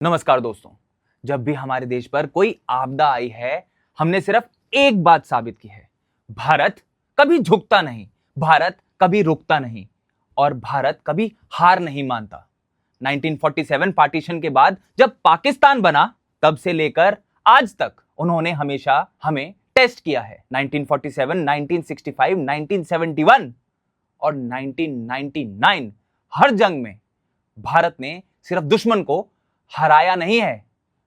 नमस्कार दोस्तों। जब भी हमारे देश पर कोई आपदा आई है, हमने सिर्फ एक बात साबित की है, भारत कभी झुकता नहीं, भारत कभी रुकता नहीं और भारत कभी हार नहीं मानता। 1947 पार्टीशन के बाद जब पाकिस्तान बना, तब से लेकर आज तक उन्होंने हमेशा हमें टेस्ट किया है। 1947, 1965, 1971 और 1999 हर जंग में भारत ने सिर्फ दुश्मन को हराया नहीं है,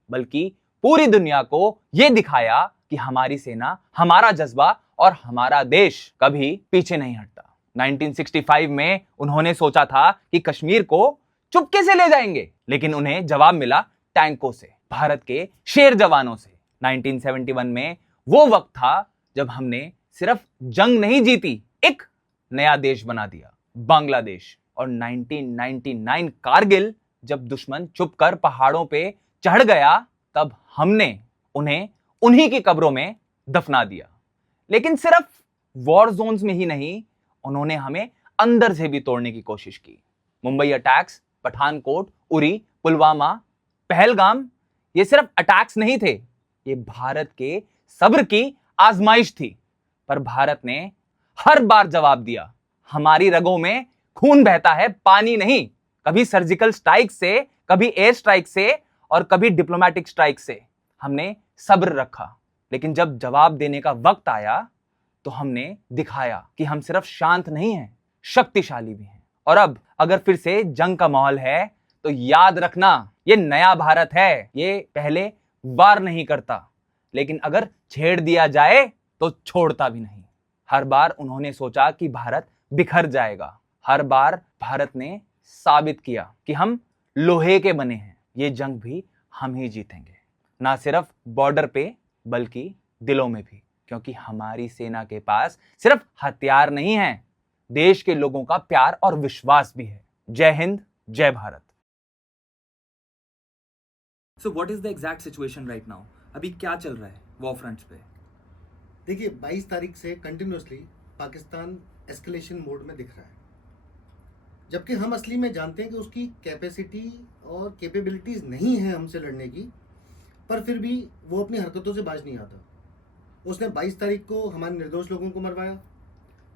बल्कि पूरी दुनिया को यह दिखाया कि हमारी सेना, हमारा जज्बा और हमारा देश कभी पीछे नहीं हटता। 1965 में उन्होंने सोचा था कि कश्मीर को चुपके से ले जाएंगे, लेकिन उन्हें जवाब मिला टैंकों से, भारत के शेर जवानों से। 1971 में वो वक्त था जब हमने सिर्फ जंग नहीं जीती, एक नया देश बना दिया, बांग्लादेश। और 1999 कारगिल, जब दुश्मन चुपकर पहाड़ों पे चढ़ गया, तब हमने उन्हें उन्हीं की कब्रों में दफना दिया। लेकिन सिर्फ वॉर जोन्स में ही नहीं, उन्होंने हमें अंदर से भी तोड़ने की कोशिश की। मुंबई अटैक्स, पठानकोट, उरी, पुलवामा, पहलगाम, ये सिर्फ अटैक्स नहीं थे, ये भारत के सब्र की आजमाइश थी। पर भारत ने हर बार जवाब दिया। हमारी रगों में खून बहता है, पानी नहीं। कभी सर्जिकल स्ट्राइक से, कभी एयर स्ट्राइक से और कभी डिप्लोमेटिक स्ट्राइक से हमने सब्र रखा। लेकिन जब जवाब देने का वक्त आया, तो हमने दिखाया कि हम सिर्फ शांत नहीं हैं, शक्तिशाली भी हैं। और अब अगर फिर से जंग का माहौल है, तो याद रखना, ये नया भारत है, ये पहले वार नहीं करता, लेकिन अगर छेड़ दिया जाए तो छोड़ता भी नहीं। हर बार उन्होंने सोचा कि भारत बिखर जाएगा, हर बार भारत ने साबित किया कि हम लोहे के बने हैं। ये जंग भी हम ही जीतेंगे, ना सिर्फ बॉर्डर पे बल्कि दिलों में भी, क्योंकि हमारी सेना के पास सिर्फ हथियार नहीं है, देश के लोगों का प्यार और विश्वास भी है। जय हिंद, जय Bharat. So what is the exact situation right now? अभी क्या चल रहा है वॉर फ्रंट्स पे? देखिए 22 तारीख से कंटिन्यूसली पाकिस्तान एस्केलेशन मोड में दिख रहा है, जबकि हम असली में जानते हैं कि उसकी कैपेसिटी और कैपेबिलिटीज़ नहीं है हमसे लड़ने की, पर फिर भी वो अपनी हरकतों से बाज नहीं आता। उसने 22 तारीख को हमारे निर्दोष लोगों को मरवाया।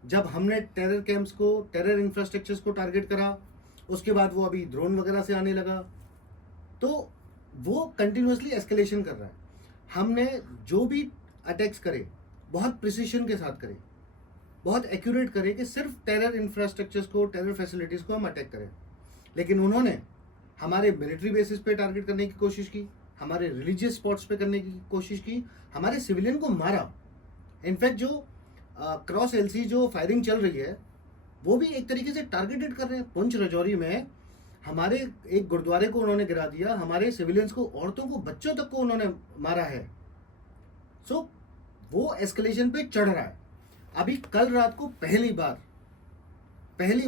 जब हमने टेरर कैंप्स को, टेरर इंफ्रास्ट्रक्चर्स को टारगेट करा, उसके बाद वो अभी ड्रोन वगैरह से आने लगा, तो वो कंटिन्यूसली एस्केलेशन कर रहा है। हमने जो भी अटैक्स करे बहुत प्रिसीशन के साथ करे, बहुत एक्यूरेट करे कि सिर्फ टेरर इंफ्रास्ट्रक्चर्स को, टेरर फैसिलिटीज़ को हम अटैक करें। लेकिन उन्होंने हमारे मिलिट्री बेसिस पे टारगेट करने की कोशिश की, हमारे रिलीजियस स्पॉट्स पे करने की कोशिश की, हमारे सिविलियन को मारा। इनफैक्ट जो क्रॉस एलसी जो फायरिंग चल रही है, वो भी एक तरीके से टारगेटेड कर रहे हैं। पुंछ राजौरी में हमारे एक गुरुद्वारे को उन्होंने गिरा दिया, हमारे सिविलियंस को, औरतों को, बच्चों तक को उन्होंने मारा है। सो वो एस्केलेशन पे चढ़ रहा है। अभी कल रात को पहली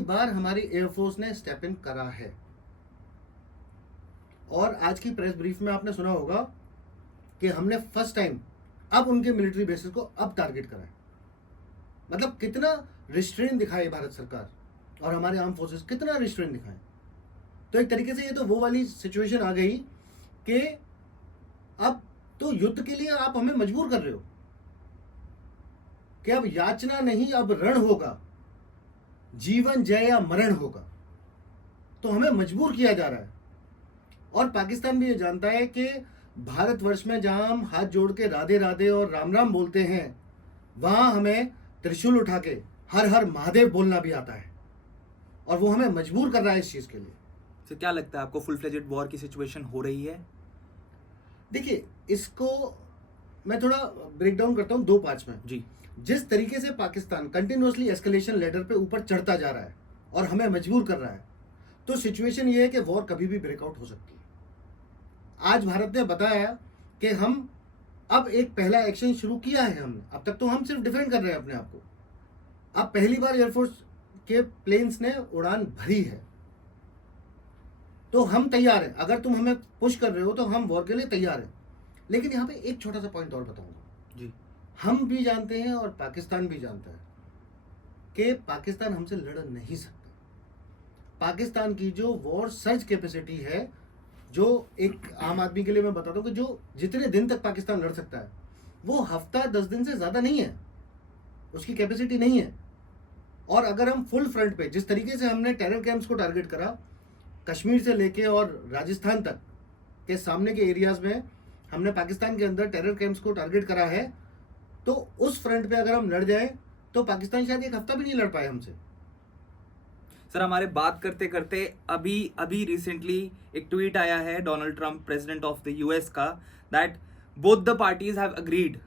बार हमारी एयरफोर्स ने स्टेप इन करा है। और आज की प्रेस ब्रीफ में आपने सुना होगा कि हमने फर्स्ट टाइम अब उनके मिलिट्री बेसिस को अब टारगेट करा है। मतलब कितना रिस्ट्रेन दिखाए भारत सरकार और हमारे आर्म फोर्सेस, कितना रिस्ट्रेन दिखाए। तो एक तरीके से ये तो वो वाली सिचुएशन आ गई कि अब तो युद्ध के लिए आप हमें मजबूर कर रहे हो कि अब याचना नहीं, अब रण होगा, जीवन जय या मरण होगा। तो हमें मजबूर किया जा रहा है। और पाकिस्तान भी ये जानता है कि भारतवर्ष में जहां हम हाथ जोड़ के राधे राधे और राम राम बोलते हैं, वहां हमें त्रिशूल उठा के हर हर महादेव बोलना भी आता है। और वो हमें मजबूर कर रहा है इस चीज के लिए। तो क्या लगता है आपको, फुल फ्लेजेड वॉर की सिचुएशन हो रही है? देखिए, इसको मैं थोड़ा ब्रेक डाउन करता हूँ दो पार्ट्स में। जी। जिस तरीके से पाकिस्तान कंटिन्यूसली एस्केलेशन लेडर पे ऊपर चढ़ता जा रहा है और हमें मजबूर कर रहा है, तो सिचुएशन ये है कि वॉर कभी भी ब्रेकआउट हो सकती है। आज भारत ने बताया कि हम अब एक पहला एक्शन शुरू किया है हमने। अब तक तो हम सिर्फ डिफेंड कर रहे हैं अपने आप को। अब पहली बार एयरफोर्स के प्लेन्स ने उड़ान भरी है, तो हम तैयार हैं। अगर तुम हमें पुश कर रहे हो तो हम वॉर के लिए तैयार हैं। लेकिन यहाँ पे एक छोटा सा पॉइंट और बताऊंगा। जी। हम भी जानते हैं और पाकिस्तान भी जानता है कि पाकिस्तान हमसे लड़ नहीं सकता। पाकिस्तान की जो वॉर सर्ज कैपेसिटी है जो एक आम आदमी के लिए मैं बताता हूँ कि जो जितने दिन तक पाकिस्तान लड़ सकता है वो हफ्ता 10 दिन से ज़्यादा नहीं है, उसकी कैपेसिटी नहीं है। और अगर हम फुल फ्रंट पे जिस तरीके से हमने टेरर कैंप्स को टारगेट करा, कश्मीर से लेके और राजस्थान तक के सामने के एरियाज में हमने पाकिस्तान के अंदर टेरर कैंप्स को टारगेट करा है, तो उस फ्रंट पे अगर हम लड़ जाएं तो पाकिस्तान शायद एक हफ्ता भी नहीं लड़ पाए हमसे। सर हमारे बात करते करते अभी अभी रिसेंटली एक ट्वीट आया है Donald Trump president of the US का, that both the parties have agreed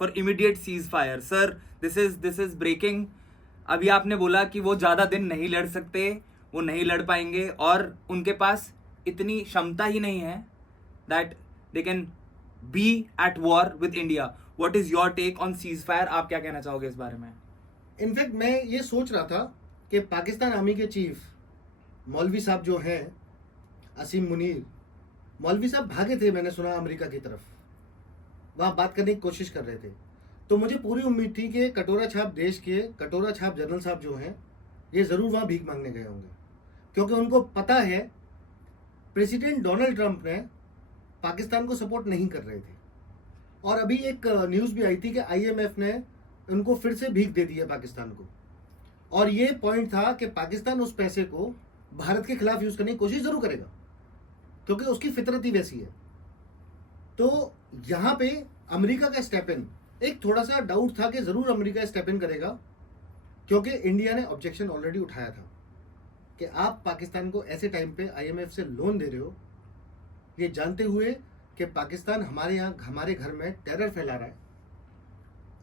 for immediate ceasefire. Sir this is breaking. अभी आपने बोला कि वो ज़्यादा दिन नहीं लड़ सकते, वो नहीं लड़ पाएंगे और उनके पास इतनी क्षमता ही नहीं है that they can be at war with India. What is your take on ceasefire? आप क्या कहना चाहोगे इस बारे में? इनफैक्ट मैं ये सोच रहा था कि पाकिस्तान आर्मी के चीफ मौलवी साहब जो हैं, असीम मुनीर, मौलवी साहब भागे थे, मैंने सुना अमेरिका की तरफ, वहाँ बात करने की कोशिश कर रहे थे। तो मुझे पूरी उम्मीद थी कि कटोरा छाप देश के कटोरा छाप जनरल साहब जो हैं ये ज़रूर वहाँ भीख मांगने गए होंगे, क्योंकि उनको पता है प्रेसिडेंट डोनाल्ड ट्रंप ने पाकिस्तान को सपोर्ट नहीं कर रहे थे। और अभी एक न्यूज़ भी आई थी कि आईएमएफ ने उनको फिर से भीख दे दी है पाकिस्तान को, और ये पॉइंट था कि पाकिस्तान उस पैसे को भारत के खिलाफ यूज़ करने की कोशिश ज़रूर करेगा, क्योंकि उसकी फितरत ही वैसी है। तो यहाँ पे अमेरिका का स्टेप इन, एक थोड़ा सा डाउट था कि ज़रूर अमेरिका स्टेप इन करेगा, क्योंकि इंडिया ने ऑब्जेक्शन ऑलरेडी उठाया था कि आप पाकिस्तान को ऐसे टाइम पे आईएमएफ से लोन दे रहे हो, ये जानते हुए कि पाकिस्तान हमारे यहाँ हमारे घर में टेरर फैला रहा है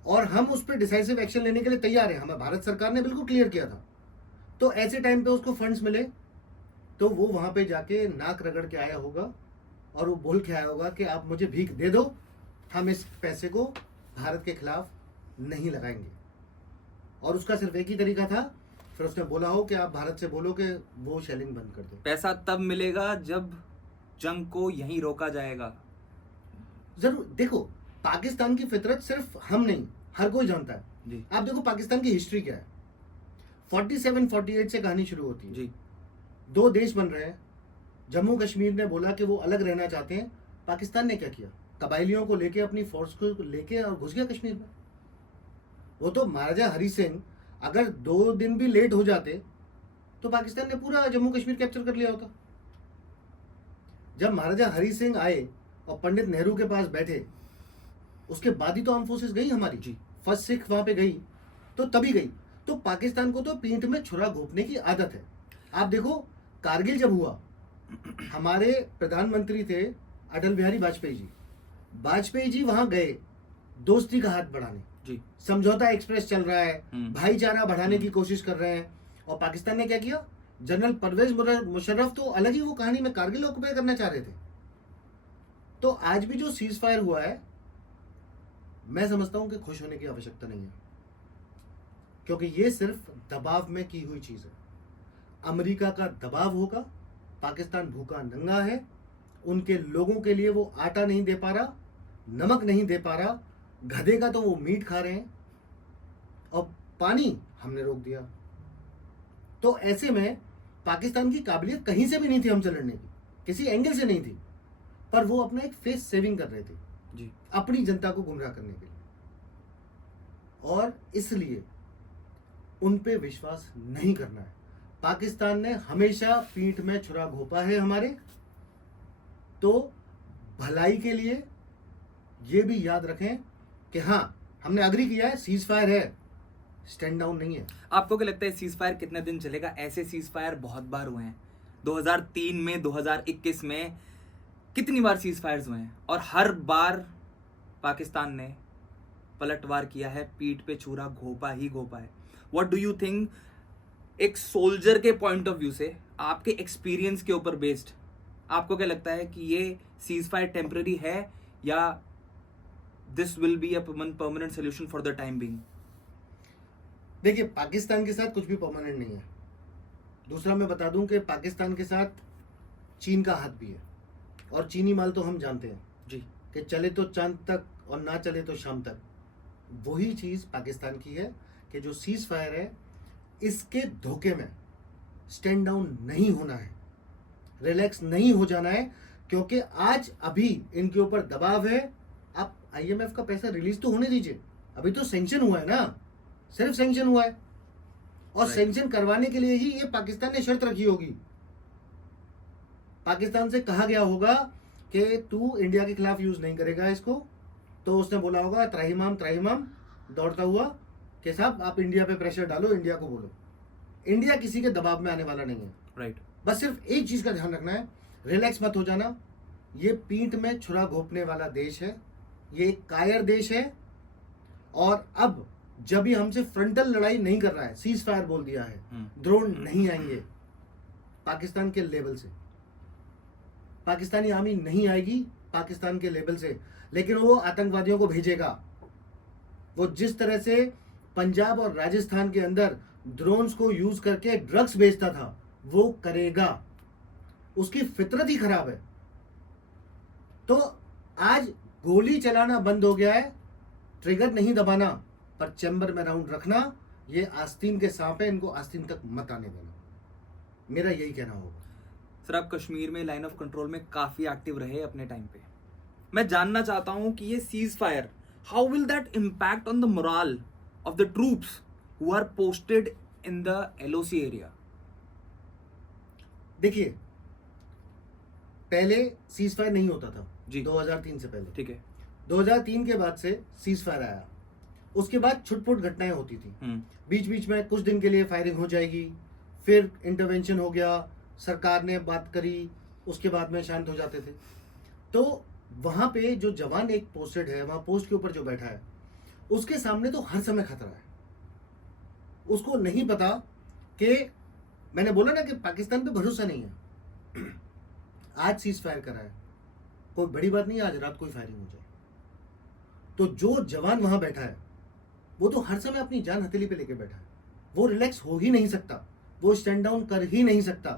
और हम उस पर डिसाइसिव एक्शन लेने के लिए तैयार हैं। हमें भारत सरकार ने बिल्कुल क्लियर किया था। तो ऐसे टाइम पे उसको फंड्स मिले तो वो वहाँ पे जाके नाक रगड़ के आया होगा और वो बोल के आया होगा कि आप मुझे भीख दे दो, हम इस पैसे को भारत के खिलाफ नहीं लगाएंगे। और उसका सिर्फ एक ही तरीका था, फिर उसने बोला हो कि आप भारत से बोलो कि वो शेलिंग बंद कर दो। पैसा तब मिलेगा जब जंग को यहीं रोका जाएगा। जरूर देखो, पाकिस्तान की फितरत सिर्फ हम नहीं, हर कोई जानता है जी आप देखो पाकिस्तान की हिस्ट्री क्या है। 47-48 से कहानी शुरू होती है जी। दो देश बन रहे हैं। जम्मू कश्मीर ने बोला कि वो अलग रहना चाहते हैं, पाकिस्तान ने क्या किया, कबायलियों को लेके अपनी फोर्स को लेके और घुस गया कश्मीर में। वो तो महाराजा हरि सिंह अगर 2 दिन भी लेट हो जाते तो पाकिस्तान ने पूरा जम्मू कश्मीर कैप्चर कर लिया होता। जब महाराजा हरि सिंह आए और पंडित नेहरू के पास बैठे, उसके बाद ही तो आर्म फोर्सेस गई हमारी जी। फर्स्ट सिख वहां पे गई, तो तभी गई। तो पाकिस्तान को तो पीठ में छुरा घोंपने की आदत है। आप देखो कारगिल जब हुआ, हमारे प्रधानमंत्री थे अटल बिहारी वाजपेयी जी। वाजपेयी जी वहां गए दोस्ती का हाथ बढ़ाने, जी समझौता एक्सप्रेस चल रहा है, भाईचारा बढ़ाने की हम्म। कोशिश कर रहे हैं, और पाकिस्तान ने क्या किया, जनरल परवेज मुशर्रफ तो अलग ही वो कहानी में कारगिल ऑक्युपाई करना चाह रहे थे। तो आज भी जो सीज फायर हुआ है, मैं समझता हूं कि खुश होने की आवश्यकता नहीं है, क्योंकि ये सिर्फ दबाव में की हुई चीज है। अमेरिका का दबाव होगा, पाकिस्तान भूखा नंगा है, उनके लोगों के लिए वो आटा नहीं दे पा रहा, नमक नहीं दे पा रहा, गधे का तो वो मीट खा रहे हैं, और पानी हमने रोक दिया। तो ऐसे में पाकिस्तान की काबिलियत कहीं से भी नहीं थी हमसे लड़ने की, किसी एंगल से नहीं थी, पर वो अपना एक फेस सेविंग कर रहे थे जी। अपनी जनता को गुमराह करने के लिए, और इसलिए उन पे विश्वास नहीं करना है। पाकिस्तान ने हमेशा पीठ में छुरा घोंपा है हमारे, तो भलाई के लिए ये भी याद रखें कि हाँ, हमने अग्री किया है, सीज फायर है, स्टैंड डाउन नहीं है। आपको क्या लगता है सीज फायर कितने दिन चलेगा? ऐसे सीज फायर बहुत बार हुए हैं, 2003 में, 2021 में कितनी बार सीज फायर्स हुए हैं, और हर बार पाकिस्तान ने पलटवार किया है, पीठ पे छुरा घोंपा ही घोंपा है। व्हाट डू यू थिंक, एक सोल्जर के पॉइंट ऑफ व्यू से, आपके एक्सपीरियंस के ऊपर बेस्ड, आपको क्या लगता है कि ये सीज फायर टेम्पररी है या this will be a permanent solution for the time being? देखिए, पाकिस्तान के साथ कुछ भी परमानेंट नहीं है। दूसरा मैं बता दूं कि पाकिस्तान के साथ चीन का हाथ भी है, और चीनी माल तो हम जानते हैं जी कि चले तो चांद तक और ना चले तो शाम तक। वही चीज़ पाकिस्तान की है कि जो सीज फायर है, इसके धोखे में स्टैंड डाउन नहीं होना है, रिलैक्स नहीं हो जाना है, क्योंकि आज अभी इनके ऊपर दबाव है। आप आईएमएफ का पैसा रिलीज तो होने दीजिए, अभी तो सैंक्शन हुआ है ना, सिर्फ सैंक्शन हुआ है, और Right. सैंक्शन करवाने के लिए ही ये पाकिस्तान ने शर्त रखी होगी। पाकिस्तान से कहा गया होगा कि तू इंडिया के खिलाफ यूज नहीं करेगा इसको, तो उसने बोला होगा त्राहिमाम दौड़ता हुआ कि साहब आप इंडिया पे प्रेशर डालो, इंडिया को बोलो। इंडिया किसी के दबाव में आने वाला नहीं है। राइट। बस सिर्फ एक चीज का ध्यान रखना है, रिलैक्स मत हो जाना। ये पीठ में छुरा घोंपने वाला देश है, ये एक कायर देश है, और अब जब ये हमसे फ्रंटल लड़ाई नहीं कर रहा है, सीज फायर बोल दिया है, ड्रोन नहीं आएंगे पाकिस्तान के लेवल से, पाकिस्तानी आर्मी नहीं आएगी पाकिस्तान के लेवल से, लेकिन वो आतंकवादियों को भेजेगा। वो जिस तरह से पंजाब और राजस्थान के अंदर ड्रोन्स को यूज करके ड्रग्स बेचता था, वो करेगा। उसकी फितरत ही खराब है। तो आज गोली चलाना बंद हो गया है, ट्रिगर नहीं दबाना, पर चैम्बर में राउंड रखना। ये आस्तीन के सांप है, इनको आस्तीन तक मत आने देना, मेरा यही कहना होगा। सर, आप कश्मीर में लाइन ऑफ कंट्रोल में काफी एक्टिव रहे अपने टाइम पे। मैं जानना चाहता हूं कि ये ceasefire, how will that impact on the morale of the troops who are posted in the LOC area? देखिए, पहले सीज फायर नहीं होता था जी। 2003 से पहले। ठीक है। 2003 के बाद से सीज फायर आया, उसके बाद छुटपुट घटनाएं होती थी। बीच बीच में कुछ दिन के लिए फायरिंग हो जाएगी, फिर इंटरवेंशन हो गया, सरकार ने बात करी, उसके बाद में शांत हो जाते थे। तो वहां पे जो जवान एक पोस्टेड है, वहां पोस्ट के ऊपर जो बैठा है, उसके सामने तो हर समय खतरा है। उसको नहीं पता कि, मैंने बोला ना कि पाकिस्तान पे भरोसा नहीं है। आज सीज फायर करा है, कोई बड़ी बात नहीं है, आज रात कोई फायरिंग हो जाए। तो जो जवान वहां बैठा है, वो तो हर समय अपनी जान हथेली पे लेके बैठा है, वो रिलैक्स हो ही नहीं सकता, वो स्टैंड डाउन कर ही नहीं सकता।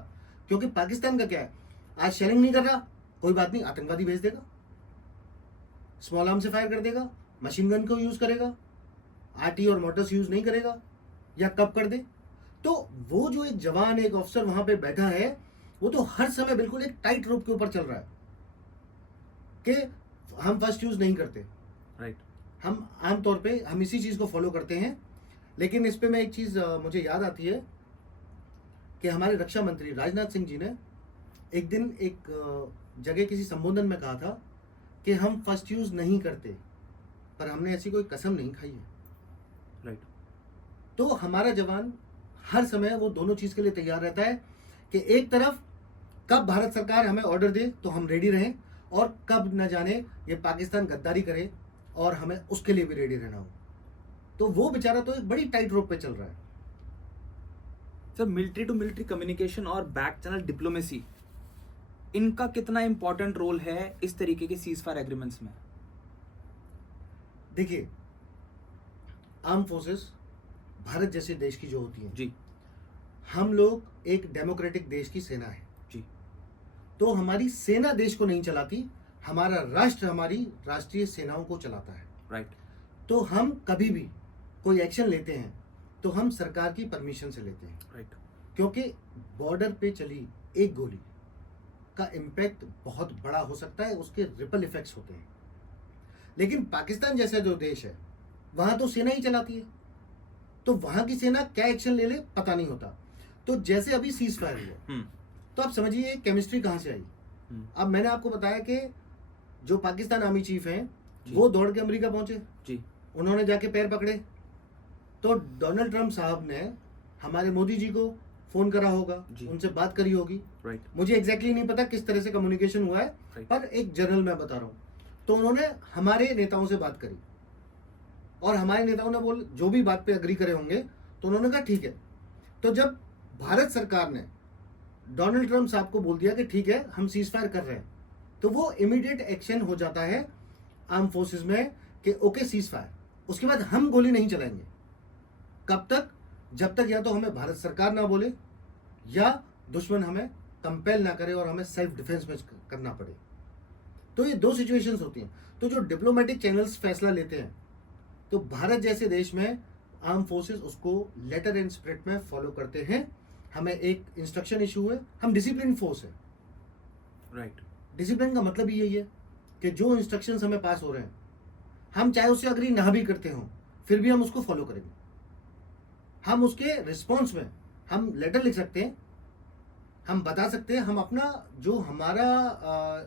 क्योंकि पाकिस्तान का क्या है, आज शेलिंग नहीं कर रहा, कोई बात नहीं, आतंकवादी भेज देगा, स्मॉल आर्म से फायर कर देगा, मशीन गन को यूज करेगा, आरटी और मोटर्स यूज नहीं करेगा, या कब कर दे। तो वो जो एक जवान, एक ऑफिसर वहां पे बैठा है, वो तो हर समय बिल्कुल एक टाइट रोप के ऊपर चल रहा है कि हम फर्स्ट यूज नहीं करते। राइट। हम आमतौर पे हम इसी चीज को फॉलो करते हैं। लेकिन इस पे मैं एक चीज मुझे याद आती है कि हमारे रक्षा मंत्री राजनाथ सिंह जी ने एक दिन एक जगह किसी संबोधन में कहा था कि हम फर्स्ट यूज नहीं करते, पर हमने ऐसी कोई कसम नहीं खाई है। राइट। तो हमारा जवान हर समय वो दोनों चीज के लिए तैयार रहता है कि एक तरफ कब भारत सरकार हमें ऑर्डर दे तो हम रेडी रहें, और कब न जाने ये पाकिस्तान गद्दारी करे और हमें उसके लिए भी रेडी रहना हो। तो वो बेचारा तो एक बड़ी टाइट रोप पे चल रहा है। Sir, military to military communication और बैक चैनल डिप्लोमेसी, इनका कितना इंपॉर्टेंट रोल है इस तरीके के सीज फायर एग्रीमेंट्स में? देखिए, आर्म फोर्सेस भारत जैसे देश की जो होती है, जी हम लोग एक डेमोक्रेटिक देश की सेना है जी। तो हमारी सेना देश को नहीं चलाती, हमारा राष्ट्र हमारी राष्ट्रीय सेनाओं को चलाता है। राइट। तो हम कभी भी कोई एक्शन लेते हैं तो हम सरकार की परमिशन से लेते हैं, राइट। क्योंकि बॉर्डर पे चली एक गोली का इम्पैक्ट बहुत बड़ा हो सकता है, उसके रिपल इफेक्ट्स होते हैं। लेकिन पाकिस्तान जैसा जो देश है, वहां तो सेना ही चलाती है, तो वहां की सेना क्या एक्शन ले ले पता नहीं होता। तो जैसे अभी सीज फायर हुआ, तो आप समझिए केमिस्ट्री कहां से आई। अब मैंने आपको बताया कि जो पाकिस्तान आर्मी चीफ हैं, जी। वो दौड़ के अमेरिका पहुंचे, जी। उन्होंने जाके पैर पकड़े, तो डोनाल्ड ट्रंप साहब ने हमारे मोदी जी को फोन करा होगा, जी। उनसे बात करी होगी। राइट। मुझे एग्जैक्टली नहीं पता किस तरह से कम्युनिकेशन हुआ है, Right. पर एक जनरल मैं बता रहा हूँ। तो उन्होंने हमारे नेताओं से बात करी, और हमारे नेताओं ने बोल जो भी बात पे अग्री करे होंगे, तो उन्होंने कहा ठीक है। तो जब भारत सरकार ने डोनाल्ड ट्रंप साहब को बोल दिया कि ठीक है हम सीज फायर कर रहे हैं, तो वो इमीडिएट एक्शन हो जाता है आर्म फोर्सेस में कि ओके सीज फायर। उसके बाद हम गोली नहीं चलाएंगे, कब तक, जब तक या तो हमें भारत सरकार ना बोले, या दुश्मन हमें कंपेल ना करे और हमें सेल्फ डिफेंस में करना पड़े। तो ये दो सिचुएशंस होती हैं। तो जो डिप्लोमेटिक चैनल्स फैसला लेते हैं, तो भारत जैसे देश में आर्म फोर्सेस उसको लेटर एंड स्पिरिट में फॉलो करते हैं। हमें एक इंस्ट्रक्शन इशू है, हम डिसिप्लिन फोर्स है। राइट। डिसिप्लिन का मतलब ही यही है कि जो इंस्ट्रक्शंस हमें पास हो रहे हैं, हम चाहे उससे अग्री ना भी करते हों, फिर भी हम उसको फॉलो करेंगे। हम उसके रिस्पॉन्स में हम लेटर लिख सकते हैं, हम बता सकते हैं, हम अपना जो हमारा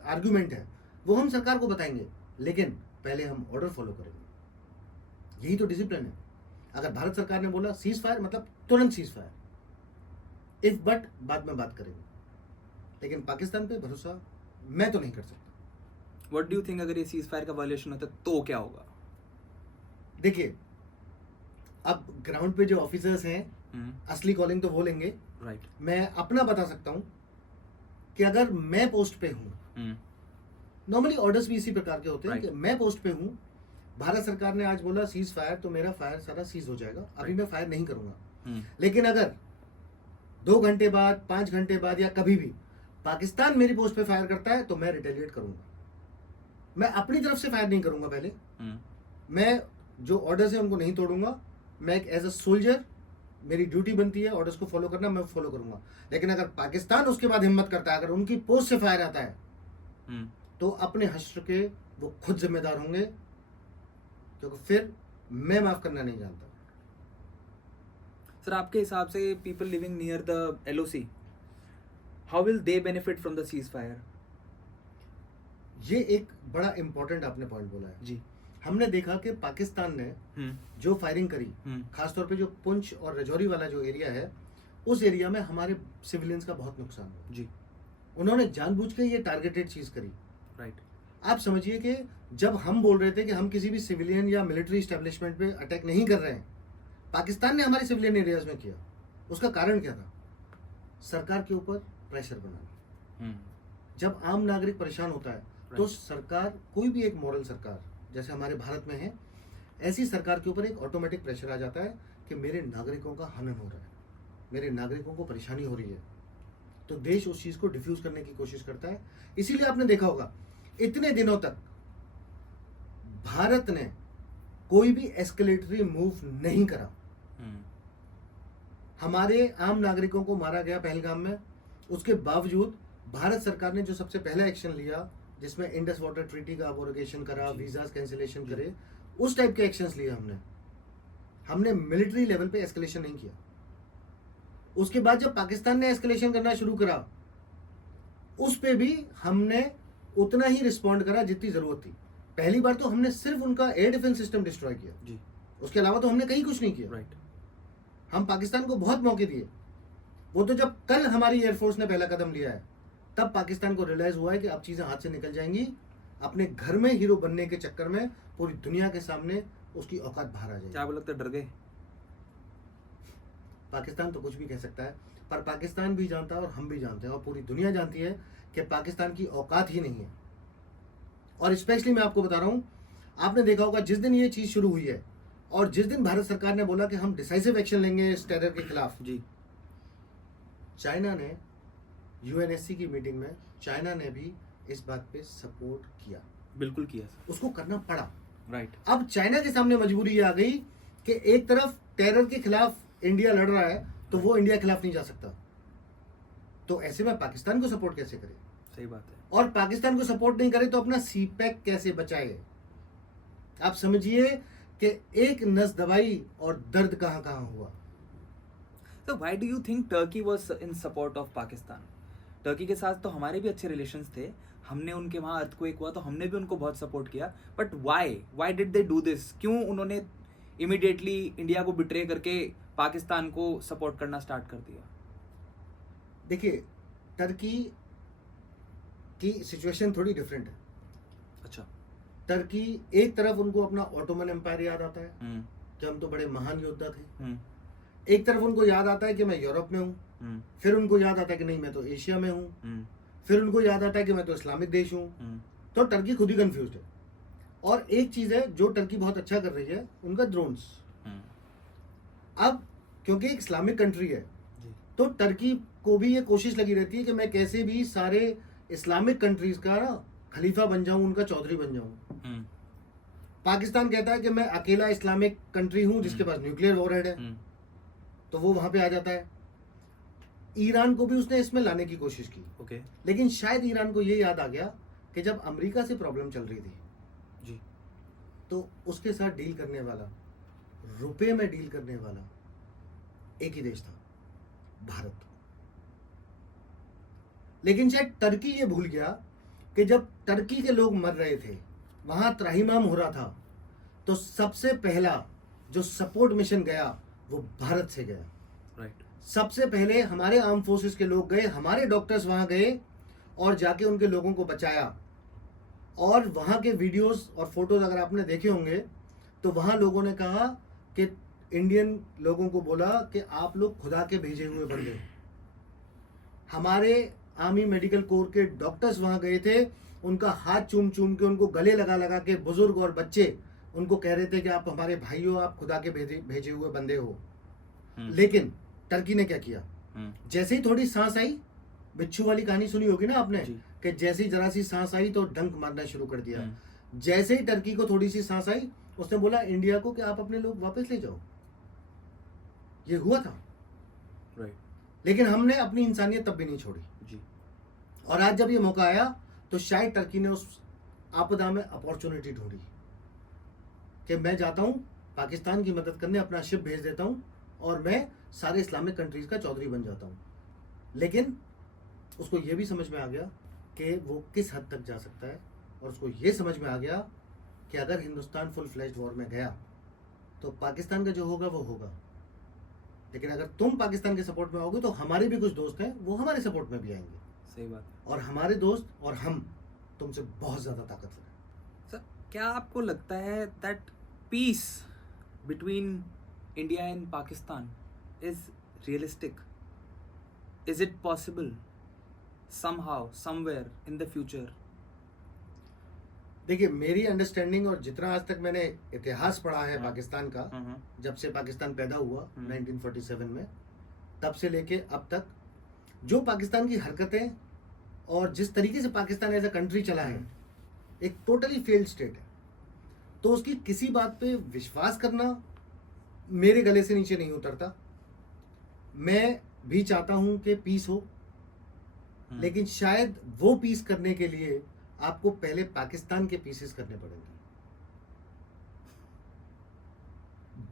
आर्गुमेंट है वो हम सरकार को बताएंगे, लेकिन पहले हम ऑर्डर फॉलो करेंगे। यही तो डिसिप्लिन है। अगर भारत सरकार ने बोला सीज फायर, मतलब तुरंत सीज फायर, इफ बट बाद में बात करेंगे। लेकिन पाकिस्तान पे भरोसा मैं तो नहीं कर सकता। व्हाट डू यू थिंक, अगर ये सीज फायर का वायलेशन होता तो क्या होगा? देखिए, अब ग्राउंड पे जो ऑफिसर्स हैं, असली कॉलिंग तो वो लेंगे। राइट। मैं अपना बता सकता हूं कि अगर मैं पोस्ट पे हूं, नॉर्मली ऑर्डर्स भी इसी प्रकार के होते हैं Right. कि मैं पोस्ट पे हूं, भारत सरकार ने आज बोला सीज फायर, तो मेरा फायर सारा सीज हो जाएगा, अभी Right. मैं फायर नहीं करूंगा। लेकिन अगर 2 घंटे बाद, 5 घंटे बाद या कभी भी पाकिस्तान मेरी पोस्ट पे फायर करता है तो मैं रिटेलिएट करूंगा। मैं अपनी तरफ से फायर नहीं करूंगा। पहले मैं जो ऑर्डर्स है उनको नहीं तोड़ूंगा। मैं एक एज अ सोल्जर, मेरी ड्यूटी बनती है ऑर्डर्स को फॉलो करना, मैं फॉलो करूंगा। लेकिन अगर पाकिस्तान उसके बाद हिम्मत करता है, अगर उनकी पोस्ट से फायर आता है, तो अपने हश्र के वो खुद जिम्मेदार होंगे, क्योंकि फिर मैं माफ करना नहीं जानता। सर, आपके हिसाब से people living near the LOC, how will they benefit from the cease fire? ये एक बड़ा इंपॉर्टेंट आपने पॉइंट बोला है जी। हमने देखा कि पाकिस्तान ने जो फायरिंग करी, खासतौर पे जो पुंछ और रजौरी वाला जो एरिया है, उस एरिया में हमारे सिविलियंस का बहुत नुकसान हुआ जी। उन्होंने जानबूझ के ये टारगेटेड चीज करी। राइट। आप समझिए कि जब हम बोल रहे थे कि हम किसी भी सिविलियन या मिलिट्री एस्टेब्लिशमेंट पे अटैक नहीं कर रहे हैं, पाकिस्तान ने हमारे सिविलियन एरियाज में किया। उसका कारण क्या था? सरकार के ऊपर प्रेशर बनाना। जब आम नागरिक परेशान होता है तो सरकार, कोई भी एक मॉरल सरकार जैसे हमारे भारत में है, ऐसी सरकार के ऊपर एक ऑटोमेटिक प्रेशर आ जाता है कि मेरे नागरिकों का हनन हो रहा है, मेरे नागरिकों को परेशानी हो रही है, तो देश उस चीज को डिफ्यूज करने की कोशिश करता है। इसीलिए आपने देखा होगा इतने दिनों तक भारत ने कोई भी एस्केलेटरी मूव नहीं करा। हमारे आम नागरिकों को मारा गया पहलगाम में, उसके बावजूद भारत सरकार ने जो सबसे पहला एक्शन लिया, जिसमें इंडस वाटर ट्रीटी का अबोरोगेशन करा, वीजास कैंसिलेशन करे, उस टाइप के एक्शंस लिए हमने मिलिट्री लेवल पे एस्केलेशन नहीं किया। उसके बाद जब पाकिस्तान ने एस्केलेशन करना शुरू करा, उस पे भी हमने उतना ही रिस्पॉन्ड करा जितनी जरूरत थी। पहली बार तो हमने सिर्फ उनका एयर डिफेंस सिस्टम डिस्ट्रॉय किया जी। उसके अलावा तो हमने कहीं कुछ नहीं किया। राइट। हम पाकिस्तान को बहुत मौके दिए। वो तो जब कल हमारी एयरफोर्स ने पहला कदम लिया है, तब पाकिस्तान को रियलाइज हुआ है कि अब चीजें हाथ से निकल जाएंगी। अपने घर में हीरो बनने के चक्कर में पूरी दुनिया के सामने उसकी औकात बाहर आ जाएगी। क्या बोल लगता है, डर गए? पाकिस्तान तो कुछ भी कह सकता है, पर पाकिस्तान भी जानता है और हम भी जानते हैं और पूरी दुनिया जानती है कि पाकिस्तान की औकात ही नहीं है। और स्पेशली मैं आपको बता रहा हूं, आपने देखा होगा जिस दिन ये चीज शुरू हुई है और जिस दिन भारत सरकार ने बोला कि हम डिसाइसिव एक्शन लेंगे इस टेरर के खिलाफ, जी। चाइना ने यूएनएससी की मीटिंग में, चाइना ने भी इस बात पे सपोर्ट किया। बिल्कुल किया सर। उसको करना पड़ा। राइट। अब चाइना के सामने मजबूरी ये आ गई कि एक तरफ टेरर के खिलाफ इंडिया लड़ रहा है, तो वो इंडिया के खिलाफ नहीं जा सकता, तो ऐसे में पाकिस्तान को सपोर्ट कैसे करे? सही बात है। और पाकिस्तान को सपोर्ट नहीं करे तो अपना सीपैक कैसे बचाए? आप समझिए कि एक नस दबाई और दर्द कहां कहां हुआ। So why do you think Turkey was in support of Pakistan? Turkey के साथ तो हमारे भी अच्छे रिलेशंस थे, हमने उनके वहाँ अर्थक्वेक हुआ तो हमने भी उनको बहुत सपोर्ट किया, but why did they do this? क्यों उन्होंने इमीडिएटली इंडिया को बिट्रे करके पाकिस्तान को सपोर्ट करना स्टार्ट कर दिया? देखिए, टर्की की सिचुएशन थोड़ी डिफरेंट है। अच्छा। टर्की, एक तरफ उनको अपना ऑटोमन एम्पायर याद आता है कि हम तो बड़े महान योद्धा थे, एक तरफ उनको याद आता है कि मैं यूरोप में हूँ, फिर उनको याद आता है कि नहीं मैं तो एशिया में हूँ, फिर उनको याद आता है कि मैं तो इस्लामिक देश हूँ। तो टर्की खुद ही कंफ्यूज है। और एक चीज है जो टर्की बहुत अच्छा कर रही है, उनका ड्रोन्स। अब क्योंकि एक इस्लामिक कंट्री है, तो टर्की को भी ये कोशिश लगी रहती है कि मैं कैसे भी सारे इस्लामिक कंट्रीज का ना खलीफा बन जाऊं, उनका चौधरी बन जाऊं। पाकिस्तान कहता है कि मैं अकेला इस्लामिक कंट्री हूं जिसके पास न्यूक्लियर वॉरहेड है, तो वो वहां पे आ जाता है। ईरान को भी उसने इसमें लाने की कोशिश की, ओके लेकिन शायद ईरान को ये याद आ गया कि जब अमेरिका से प्रॉब्लम चल रही थी जी तो उसके साथ डील करने वाला, रुपए में डील करने वाला एक ही देश था, भारत। लेकिन शायद टर्की ये भूल गया कि जब टर्की के लोग मर रहे थे, वहां त्राहिमाम हो रहा था, तो सबसे पहला जो सपोर्ट मिशन गया वो भारत से गया। राइट सबसे पहले हमारे आर्म फोर्सेस के लोग गए, हमारे डॉक्टर्स वहां गए और जाके उनके लोगों को बचाया। और वहां के वीडियोस और फोटोज अगर आपने देखे होंगे तो वहां लोगों ने कहा कि इंडियन लोगों को बोला कि आप लोग खुदा के भेजे हुए बंदे हो। हमारे आर्मी मेडिकल कोर के डॉक्टर्स वहां गए थे, उनका हाथ चूम चूम के, उनको गले लगा लगा के, बुजुर्ग और बच्चे उनको कह रहे थे कि आप हमारे भाई हो, आप खुदा के भेजे हुए बंदे हो। लेकिन टर्की ने क्या किया, जैसे ही थोड़ी सांस आई, बिच्छू वाली कहानी सुनी होगी ना आपने, जी। कि जैसे ही जरा सी सांस आई तो डंक मारना शुरू कर दिया। जैसे ही टर्की को थोड़ी सी सांस आई, उसने बोला इंडिया को कि आप अपने लोग वापस ले जाओ। ये हुआ था, राइट लेकिन हमने अपनी इंसानियत तब भी नहीं छोड़ी। जी और आज जब ये मौका आया तो शायद टर्की ने उस आपदा में अपॉर्चुनिटी ढूंढी कि मैं जाता हूं पाकिस्तान की मदद करने, अपना शिप भेज देता हूं और मैं सारे इस्लामिक कंट्रीज का चौधरी बन जाता हूं। लेकिन उसको ये भी समझ में आ गया कि वो किस हद तक जा सकता है, और उसको ये समझ में आ गया कि अगर हिंदुस्तान फुल फ्लैश्ड वॉर में गया तो पाकिस्तान का जो होगा वो होगा, लेकिन अगर तुम पाकिस्तान के सपोर्ट में आओगे तो हमारे भी कुछ दोस्त हैं, वो हमारे सपोर्ट में भी आएंगे, सही बात है। और हमारे दोस्त और हम तुमसे बहुत ज़्यादा ताकतवर हैं। सर क्या आपको लगता है that peace between India and Pakistan is realistic? Is it possible somehow somewhere in the future? देखिए, मेरी अंडरस्टैंडिंग और जितना आज तक मैंने इतिहास पढ़ा है हाँ। पाकिस्तान का, जब से पाकिस्तान पैदा हुआ 1947 में, तब से लेके अब तक जो पाकिस्तान की हरकतें और जिस तरीके से पाकिस्तान एज अ कंट्री चला है, एक टोटली फेल्ड स्टेट है। तो उसकी किसी बात पे विश्वास करना मेरे गले से नीचे नहीं उतरता। मैं भी चाहता हूं कि पीस हो, लेकिन शायद वो पीस करने के लिए आपको पहले पाकिस्तान के पीसेस करने पड़ेंगे।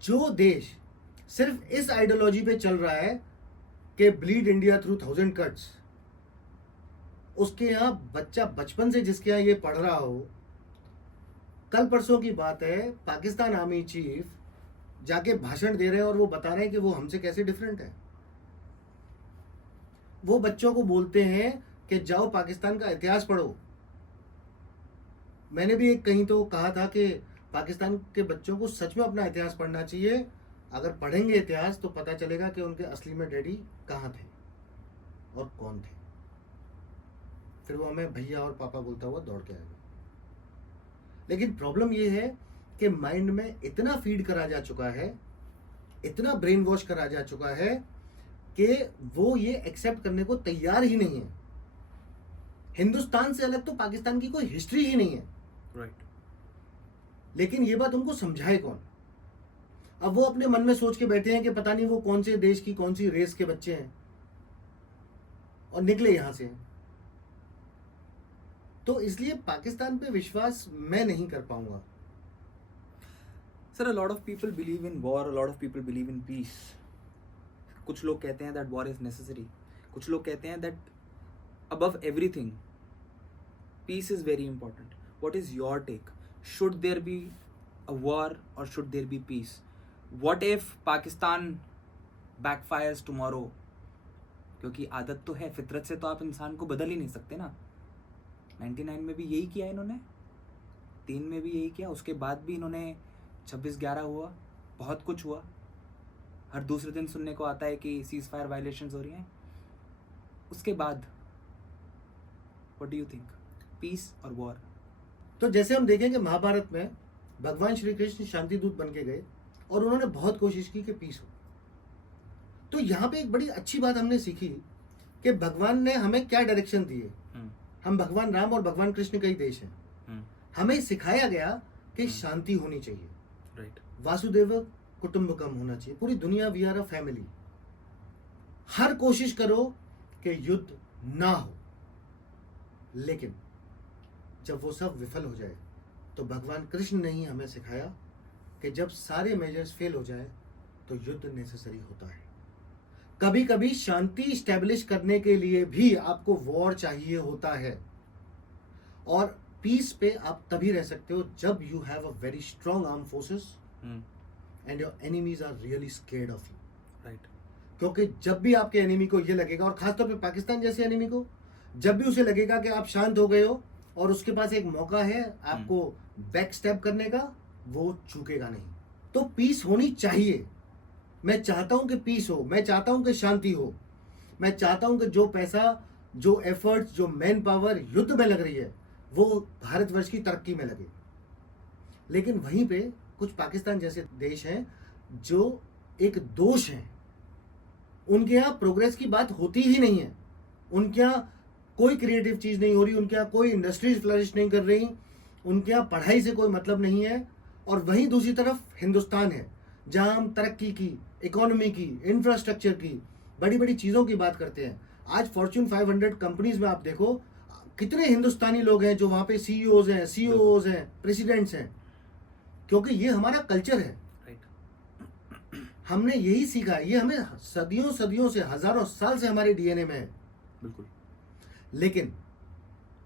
जो देश सिर्फ इस आइडियोलॉजी पे चल रहा है कि ब्लीड इंडिया थ्रू 1000 कट्स, उसके यहां बच्चा बचपन से जिसके यहां ये पढ़ रहा हो, कल परसों की बात है, पाकिस्तान आर्मी चीफ जाके भाषण दे रहे हैं और वो बता रहे हैं कि वो हमसे कैसे डिफरेंट है। वो बच्चों को बोलते हैं कि जाओ पाकिस्तान का इतिहास पढ़ो। मैंने भी एक कहीं तो कहा था कि पाकिस्तान के बच्चों को सच में अपना इतिहास पढ़ना चाहिए। अगर पढ़ेंगे इतिहास तो पता चलेगा कि उनके असली में डैडी कहाँ थे और कौन थे। फिर वो हमें भैया और पापा बोलता हुआ दौड़ के आएगा। लेकिन प्रॉब्लम ये है कि माइंड में इतना फीड करा जा चुका है, इतना ब्रेन वॉश करा जा चुका है कि वो ये एक्सेप्ट करने को तैयार ही नहीं है। हिंदुस्तान से अलग तो पाकिस्तान की कोई हिस्ट्री ही नहीं है। राइट। लेकिन ये बात उनको समझाए कौन? अब वो अपने मन में सोच के बैठे हैं कि पता नहीं वो कौन से देश की कौन सी रेस के बच्चे हैं और निकले यहां से। तो इसलिए पाकिस्तान पे विश्वास मैं नहीं कर पाऊंगा। Sir, a lot of people believe in war, a lot of people believe in peace. कुछ लोग कहते हैं that war is necessary. कुछ लोग कहते हैं that above everything, peace is very important. What is your take? Should there be a war or should there be peace? What if Pakistan backfires tomorrow? क्योंकि आदत तो है, फितरत से तो आप इंसान को बदल ही नहीं सकते ना। 99 में भी यही किया इन्होंने, 3 में भी यही किया, उसके बाद भी इन्होंने 26/11 हुआ, बहुत कुछ हुआ। हर दूसरे दिन सुनने को आता है कि सीज फायर वायलेशंस हो रही हैं। उसके बाद what do you think, peace और वॉर? तो जैसे हम देखें कि महाभारत में भगवान श्री कृष्ण शांति दूत बन के गए और उन्होंने बहुत कोशिश की कि पीस हो। तो यहाँ पे एक बड़ी अच्छी बात हमने सीखी कि भगवान ने हमें क्या डायरेक्शन दिए। हम भगवान राम और भगवान कृष्ण का ही देश है। हमें सिखाया गया कि शांति होनी चाहिए, राइट। वासुदेव कुटुंबकम होना चाहिए, पूरी दुनिया वी आर अ फैमिली। हर कोशिश करो कि युद्ध ना हो, लेकिन जब वो सब विफल हो जाए तो भगवान कृष्ण ने ही हमें सिखाया कि जब सारे मेजर्स फेल हो जाए तो युद्ध नेसेसरी होता है। कभी कभी शांति स्टैब्लिश करने के लिए भी आपको वॉर चाहिए होता है, और पीस पे आप तभी रह सकते हो जब you have a very strong arm forces and your enemies are really scared of you. Right. क्योंकि जब भी आपके एनिमी को ये लगेगा, और खासतौर पे पाकिस्तान जैसे एनिमी को, जब भी उसे लगेगा कि आप शांत हो गए हो और उसके पास एक मौका है आपको बैक स्टेप करने का, वो चूकेगा नहीं। तो पीस होनी चाहिए। मैं चाहता हूं कि पीस हो, मैं चाहता हूं कि शांति हो, मैं चाहता हूं कि जो पैसा, जो एफर्ट्स, जो मैन पावर युद्ध में लग रही है वो भारतवर्ष की तरक्की में लगे। लेकिन वहीं पे कुछ पाकिस्तान जैसे देश हैं जो एक दोष हैं, उनके यहाँ प्रोग्रेस की बात होती ही नहीं है, उनके यहाँ कोई क्रिएटिव चीज़ नहीं हो रही, उनके यहाँ कोई इंडस्ट्रीज फ्लरिश नहीं कर रही, उनके यहाँ पढ़ाई से कोई मतलब नहीं है। और वहीं दूसरी तरफ हिंदुस्तान है जहाँ हम तरक्की की, इकोनॉमी की, इंफ्रास्ट्रक्चर की, बड़ी बड़ी चीज़ों की बात करते हैं। आज फॉर्च्यून 500 कंपनीज में आप देखो कितने हिंदुस्तानी लोग हैं जो वहाँ पे सीईओज हैं, सीओओज हैं, प्रेसिडेंट्स हैं, क्योंकि ये हमारा कल्चर है। हमने यही सीखा, ये हमें सदियों सदियों से, हजारों साल से हमारे डीएनए में है। बिल्कुल। लेकिन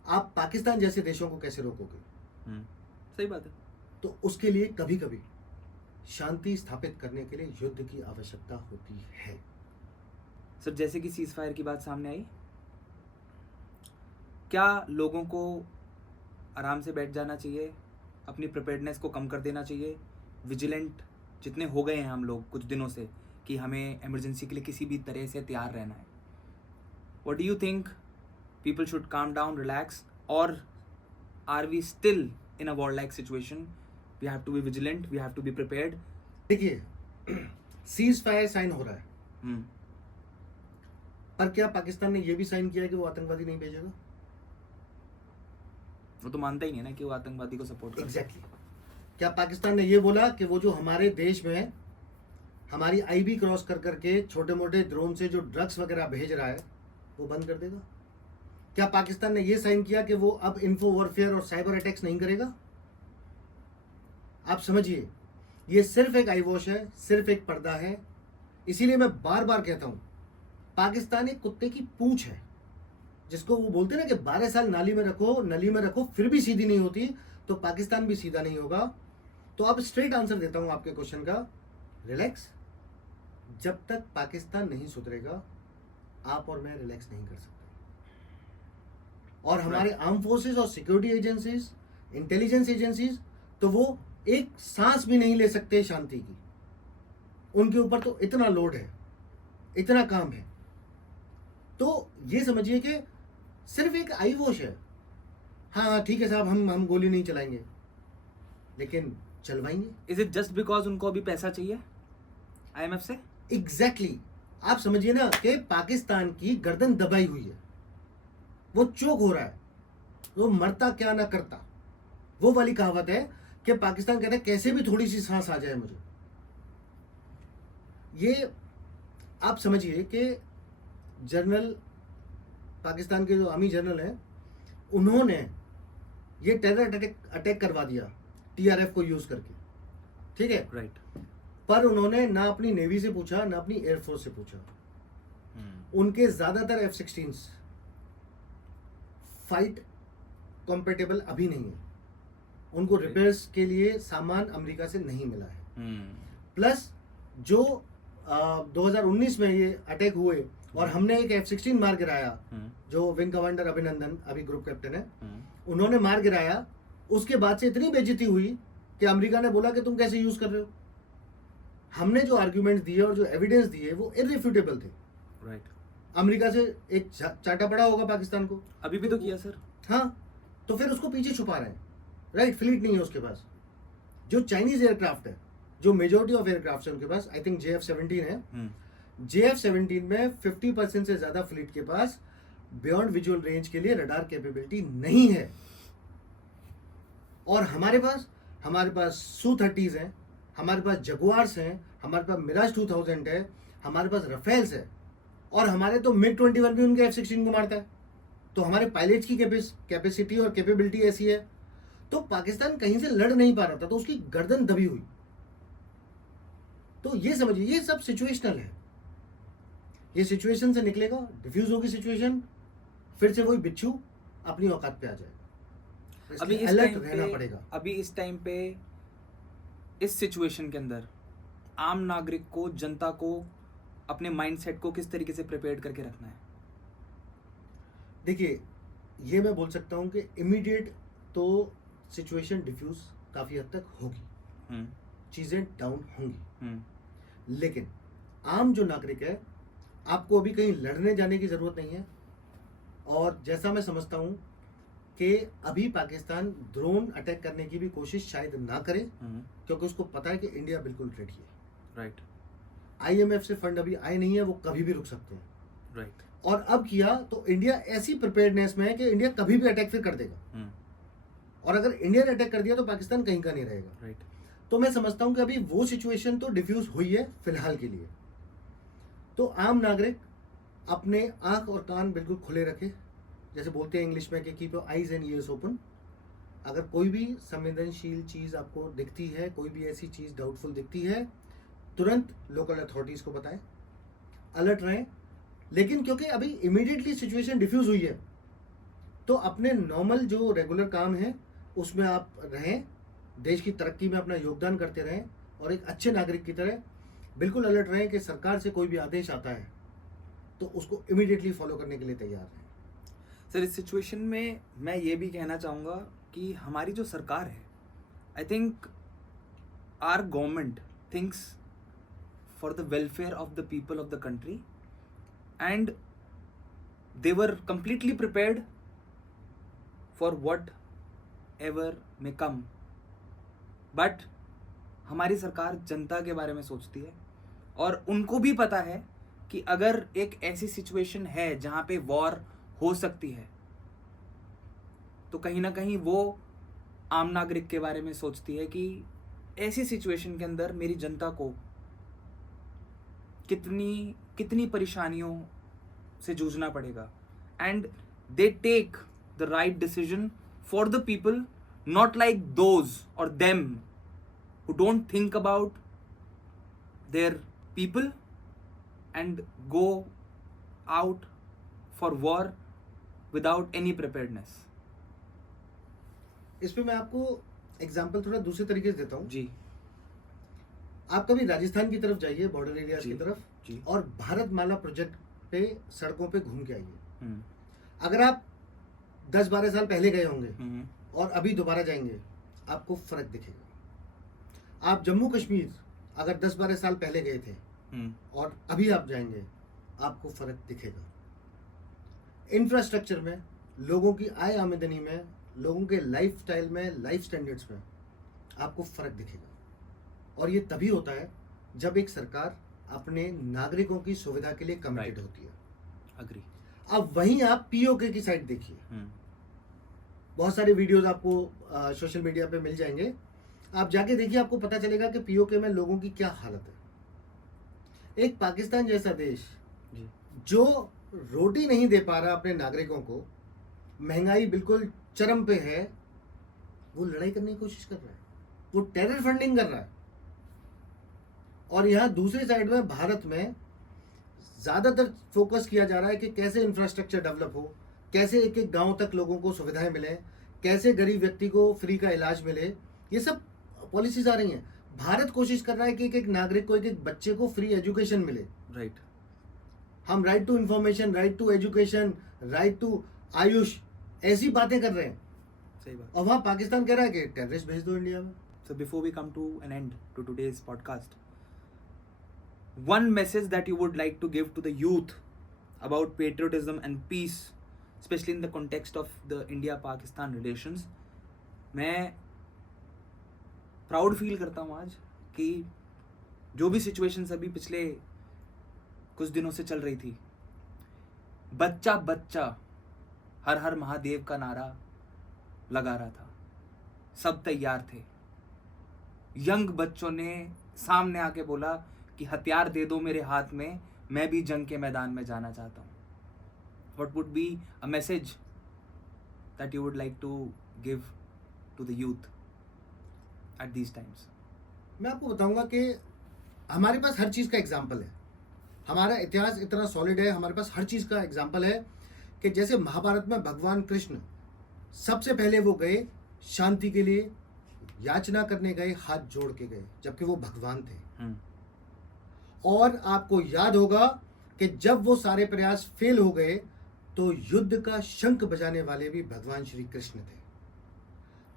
आप पाकिस्तान जैसे देशों को कैसे रोकोगे? सही बात है। तो उसके लिए कभी कभी शांति स्थापित करने के लिए युद्ध की आवश्यकता होती है। सर, जैसे कि सीज फायर की बात सामने आई, क्या लोगों को आराम से बैठ जाना चाहिए, अपनी प्रिपेयर्डनेस को कम कर देना चाहिए, विजिलेंट जितने हो गए हैं हम लोग कुछ दिनों से कि हमें इमरजेंसी के लिए किसी भी तरह से तैयार रहना है? What do you think, people should calm down, relax, और are we still in a war like situation? We have to be vigilant, we have to be prepared. देखिए, सीज फायर साइन हो रहा है, पर क्या पाकिस्तान ने यह भी साइन किया है कि वो आतंकवादी नहीं भेजेगा? वो तो मानता ही नहीं है ना कि वो आतंकवादी को सपोर्ट करता है। एग्जैक्टली। क्या पाकिस्तान ने ये बोला कि वो जो हमारे देश में हमारी आईबी क्रॉस कर करके छोटे मोटे ड्रोन से जो ड्रग्स वगैरह भेज रहा है वो बंद कर देगा? क्या पाकिस्तान ने ये साइन किया कि वो अब इन्फो वॉरफेयर और साइबर अटैक्स नहीं करेगा? आप समझिए, ये सिर्फ एक आई वॉश है, सिर्फ एक पर्दा है। इसीलिए मैं बार बार कहता हूं, पाकिस्तान एक कुत्ते की पूंछ है, जिसको वो बोलते हैं ना कि 12 साल नाली में रखो, नली में रखो, फिर भी सीधी नहीं होती, तो पाकिस्तान भी सीधा नहीं होगा। तो अब स्ट्रेट आंसर देता हूं आपके क्वेश्चन का, रिलैक्स। जब तक पाकिस्तान नहीं सुधरेगा, आप और मैं रिलैक्स नहीं कर सकते। और हमारे आर्म फोर्सेस और सिक्योरिटी एजेंसीज, इंटेलिजेंस एजेंसीज, तो वो एक सांस भी नहीं ले सकते शांति की। उनके ऊपर तो इतना लोड है, इतना काम है। तो ये समझिए कि सिर्फ एक आई वॉश है। हाँ ठीक है साहब, हम गोली नहीं चलाएंगे, लेकिन चलवाएंगे। इज इट जस्ट बिकॉज उनको अभी पैसा चाहिए आईएमएफ से? एग्जैक्टली। आप समझिए ना कि पाकिस्तान की गर्दन दबाई हुई है, वो चोक हो रहा है, वो मरता क्या ना करता। वो वाली कहावत है कि पाकिस्तान कहता है कैसे भी थोड़ी सी सांस आ जाए मुझे। ये आप समझिए कि जनरल, पाकिस्तान के जो आर्मी जनरल हैं, उन्होंने ये टेरर अटैक करवा दिया टीआरएफ को यूज करके, ठीक है? राइट। पर उन्होंने ना अपनी नेवी से पूछा, ना अपनी एयरफोर्स से पूछा। उनके ज्यादातर F-16 फाइट कॉम्पेटेबल अभी नहीं है। उनको रिपेयर्स के लिए सामान अमेरिका से नहीं मिला है। प्लस जो 2019 में ये अटैक हुए और हमने एक F-16 मार गिराया, जो विंग कमांडर अभिनंदन, अभी ग्रुप कैप्टन है, उन्होंने मार गिराया। उसके बाद से इतनी बेइज्जती हुई कि अमेरिका ने बोला कि तुम कैसे यूज कर रहे हो। हमने जो आर्ग्यूमेंट दिए और जो एविडेंस दिए वो इररिफ्यूटेबल थे। राइट। अमेरिका से एक चाटा पड़ा होगा पाकिस्तान को, अभी भी तो किया सर। हाँ, तो फिर उसको पीछे छुपा रहे हैं। राइट, फ्लीट नहीं है उसके पास। जो चाइनीज एयरक्राफ्ट है, जो मेजोरिटी ऑफ एयरक्राफ्ट है उनके पास, आई थिंक JF-17 है। JF-17 में 50% से ज्यादा फ्लीट के पास बियॉन्ड विजुअल रेंज के लिए रडार कैपेबिलिटी नहीं है। और हमारे पास Su-30s हैं, हमारे पास जगुआर्स हैं, हमारे पास मिराज 2000 है, हमारे पास रफेल्स है। और हमारे तो MiG-21 भी उनके F-16 को मारता है। तो हमारे पायलट्स की कैपेसिटी और कैपेबिलिटी ऐसी है। तो पाकिस्तान कहीं से लड़ नहीं पा रहा था, तो उसकी गर्दन दबी हुई। तो ये समझिए, ये सब सिचुएशनल है। ये सिचुएशन से निकलेगा, डिफ्यूज होगी सिचुएशन, फिर से वही बिच्छू अपनी औकात पे आ जाएगा। अभी इसलिए इस अलर्ट टाइम रहना पे पड़ेगा। अभी इस टाइम पे इस सिचुएशन के अंदर आम नागरिक को, जनता को, अपने माइंडसेट को किस तरीके से प्रिपेयर करके रखना है? देखिए, ये मैं बोल सकता हूँ कि इमीडिएट तो सिचुएशन डिफ्यूज काफ़ी हद तक होगी, हम्म चीज़ें डाउन होंगी, हम्म लेकिन आम जो नागरिक है, आपको अभी कहीं लड़ने जाने की ज़रूरत नहीं है। और जैसा मैं समझता हूँ कि अभी पाकिस्तान ड्रोन अटैक करने की भी कोशिश शायद ना करे, क्योंकि उसको पता है कि इंडिया बिल्कुल रेडी है। राइट IMF से फंड अभी आए नहीं है, वो कभी भी रुक सकते हैं। राइट और अब किया तो इंडिया ऐसी प्रिपेयर्डनेस में है कि इंडिया कभी भी अटैक फिर कर देगा। और अगर इंडिया ने अटैक कर दिया तो पाकिस्तान कहीं का नहीं रहेगा। राइट तो मैं समझता हूं कि अभी वो सिचुएशन तो डिफ्यूज हुई है फिलहाल के लिए। तो आम नागरिक अपने आंख और कान बिल्कुल खुले रखे, जैसे बोलते हैं इंग्लिश में कि keep your eyes and years open. अगर कोई भी संवेदनशील चीज़ आपको दिखती है, कोई भी ऐसी चीज़ डाउटफुल दिखती है, तुरंत लोकल अथॉरिटीज़ को बताएं, अलर्ट रहें। लेकिन क्योंकि अभी इमीडिएटली सिचुएशन डिफ्यूज हुई है, तो अपने नॉर्मल जो रेगुलर काम है उसमें आप रहें, देश की तरक्की में अपना योगदान करते रहें, और एक अच्छे नागरिक की तरह बिल्कुल अलर्ट रहें कि सरकार से कोई भी आदेश आता है तो उसको इमीडिएटली फॉलो करने के लिए तैयार रहें। सर, इस सिचुएशन में मैं ये भी कहना चाहूँगा कि हमारी जो सरकार है, I think our government thinks for the welfare of the people of the country, and they were completely prepared for whatever may come. But हमारी सरकार जनता के बारे में सोचती है, और उनको भी पता है कि अगर एक ऐसी सिचुएशन है जहाँ पे वॉर हो सकती है, तो कहीं ना कहीं वो आम नागरिक के बारे में सोचती है कि ऐसी सिचुएशन के अंदर मेरी जनता को कितनी कितनी परेशानियों से जूझना पड़ेगा, and they take the right decision for the people, not like those और them who don't think about their people and go out for war without any preparedness. इस पे मैं आपको एग्जाम्पल थोड़ा दूसरे तरीके से देता हूँ। जी आप कभी राजस्थान की तरफ जाइए, बॉर्डर एरिया जी, की तरफ, जी। और भारतमाला प्रोजेक्ट पे सड़कों पे घूम के आइए। हम्म, अगर आप 10-12 साल पहले गए होंगे हम्म, और अभी दोबारा जाएंगे, आपको फर्क दिखेगा। आप जम्मू कश्मीर अगर 10-12 साल पहले गए थे हम्म, और अभी आप जाएंगे, आपको फर्क दिखेगा। इंफ्रास्ट्रक्चर में, लोगों की आय आमदनी में, लोगों के लाइफस्टाइल में, लाइफ स्टैंडर्ड्स में आपको फर्क दिखेगा। और ये तभी होता है जब एक सरकार अपने नागरिकों की सुविधा के लिए कमिटेड Right. होती है। अग्री। अब वहीं आप POK की साइड देखिए, बहुत सारे वीडियोस आपको सोशल मीडिया पे मिल जाएंगे, आप जाके देखिए, आपको पता चलेगा कि POK में लोगों की क्या हालत है। एक पाकिस्तान जैसा देश जी। जो रोटी नहीं दे पा रहा अपने नागरिकों को, महंगाई बिल्कुल चरम पे है, वो लड़ाई करने की कोशिश कर रहा है, वो टेरर फंडिंग कर रहा है। और यहाँ दूसरी साइड में भारत में ज़्यादातर फोकस किया जा रहा है कि कैसे इंफ्रास्ट्रक्चर डेवलप हो, कैसे एक एक गांव तक लोगों को सुविधाएं मिले, कैसे गरीब व्यक्ति को फ्री का इलाज मिले। ये सब पॉलिसीज आ रही हैं। भारत कोशिश कर रहा है कि एक एक नागरिक को, एक एक बच्चे को फ्री एजुकेशन मिले। राइट। हम right to information, right to education, right to Ayush, ऐसी बातें कर रहे हैं, सही बात। और वहाँ पाकिस्तान कह रहा है कि टेररिस्ट भेज दो इंडिया में। So before we come to an end to today's podcast, one message that you would like to give to the youth about patriotism and peace, especially in the context of the India-Pakistan relations. मैं proud feel करता हूँ आज कि जो भी situations अभी पिछले कुछ दिनों से चल रही थी, बच्चा बच्चा हर हर महादेव का नारा लगा रहा था, सब तैयार थे। यंग बच्चों ने सामने आके बोला कि हथियार दे दो मेरे हाथ में, मैं भी जंग के मैदान में जाना चाहता हूँ. What would be a message that you would like to give to the youth at these times? मैं आपको बताऊंगा कि हमारे पास हर चीज़ का एग्जाम्पल है. हमारा इतिहास इतना सॉलिड है, हमारे पास हर चीज़ का एग्जाम्पल है कि जैसे महाभारत में भगवान कृष्ण सबसे पहले वो गए शांति के लिए, याचना करने गए, हाथ जोड़ के गए, जबकि वो भगवान थे. और आपको याद होगा कि जब वो सारे प्रयास फेल हो गए तो युद्ध का शंख बजाने वाले भी भगवान श्री कृष्ण थे.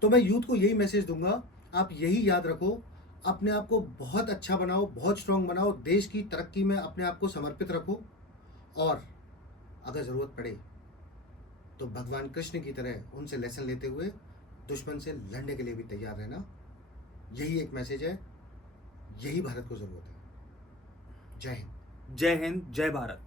तो मैं यूथ को यही मैसेज दूंगा, आप यही याद रखो, अपने आप को बहुत अच्छा बनाओ, बहुत स्ट्रांग बनाओ, देश की तरक्की में अपने आप को समर्पित रखो, और अगर ज़रूरत पड़े तो भगवान कृष्ण की तरह उनसे लेसन लेते हुए दुश्मन से लड़ने के लिए भी तैयार रहना. यही एक मैसेज है, यही भारत को ज़रूरत है. जय हिंद. जय हिंद, जय भारत.